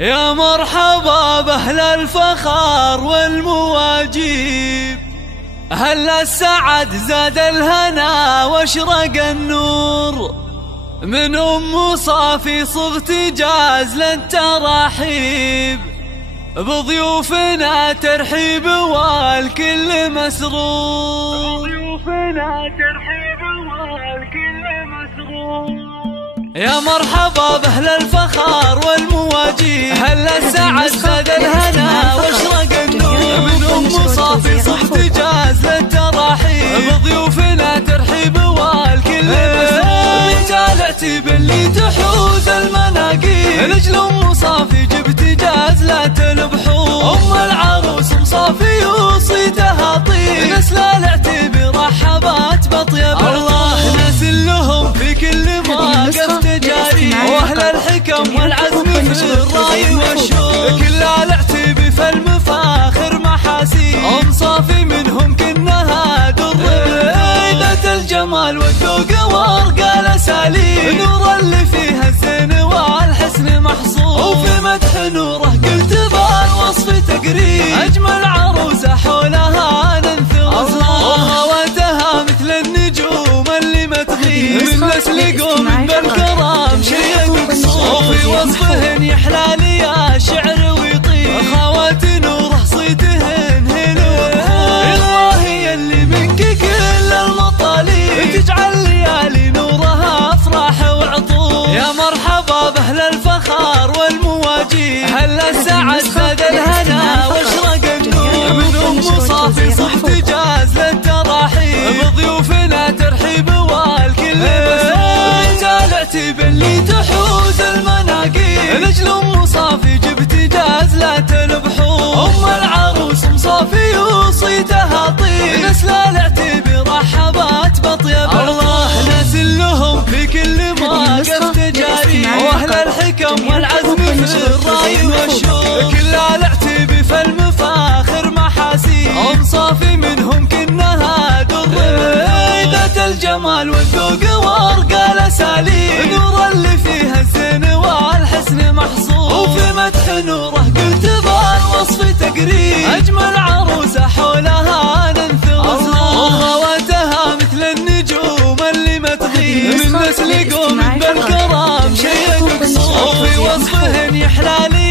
يا مرحبا بأهل الفخار والمواجيب، هل السعد زاد الهنا واشرق النور، من أم صافي صغت جاز للتراحيب، بضيوفنا ترحيب والكل مسرور. يا مرحبا بأهل الفخار والمواجيب، هل السعد زاد الهنا واشرق النور، من أم صافي صغت جاز للتراحيب، بضيوفنا ترحيب والكل مسرور. رجال عتيب اللي تحوز المناقيب، لجل أم صافي جبت جاز لا تنبحور، أم العروس أم صافي وصيتها طيب، نسل العتيب رحبات بطيب الله، ناس لهم في كل موقف تجاري، واهل الحكم والعزم في الراي والشوق، كل العتيب في المفاخر محاسيب، أم صافي منهم كنها در ذات الجمال والذوق وارقى الاساليب، نور اللي فيها الزين والحسن محصور، وفي مدح نوره قلت بالوصف تقريب، اجمل عروسه حولها ننثر وخواتها مثل النجوم اللي ما تغيب، من نسل قوم بالكرام شيء مقصور، وفي وصفهن يحلى لي الشعر ويطيب، خوات نوره صيتهن هلو الله هي اللي منك كل المطالب، تجعل ليالي نورها افراح وعطور. يا مرحبا باهل الفخار والمواجيب، هل السعد زاد الهنا واشرق النور، من ام صافي صغت جاز للتراحيب، بضيوفنا ترحيب والكل مسرور. رجال عتيب اللي تحوز المناقيب، لجل ام صافي جبت جاز لا تنبحور، ام العروس ام صافي وصيتها طيب، نسل العتيب رحبات بطيب الله، ناس لهم في كل موقف تجاري، واهل الحكم والعزم في الراي والشوق، كل العتيب في المفاخر محاسيب، ام صافي منهم كنها در ذات الجمال والذوق وارقى الاساليب، نور اللي فيها الزين والحسن محصور، وفي مدح نوره قلت بالوصف تقريب، اجمل عروسه حولها ننثر وخواتها مثل النجوم اللي ما تغيب، من نسل قوم بالكرام شيء مقصور، وفي وصفهن يحلى لي